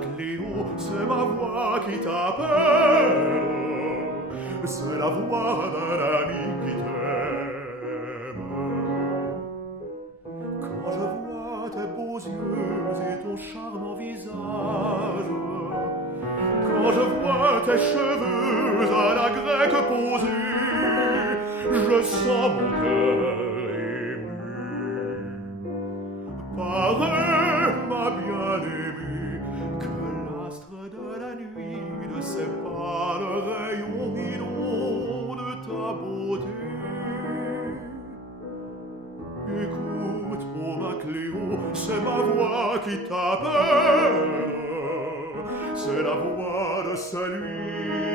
Cléo, c'est ma voix qui t'appelle. C'est la voix d'un ami qui t'aime. Quand je vois tes beaux yeux et ton charmant visage, quand je vois tes cheveux à la grecque posés, je sens mon cœur ému. Pareil, ma bien-aimée, que l'astre de la nuit ne sépare le rayon inonde ta beauté. Écoute, oh ma Cléo, c'est ma voix qui t'appelle, c'est la voix de celui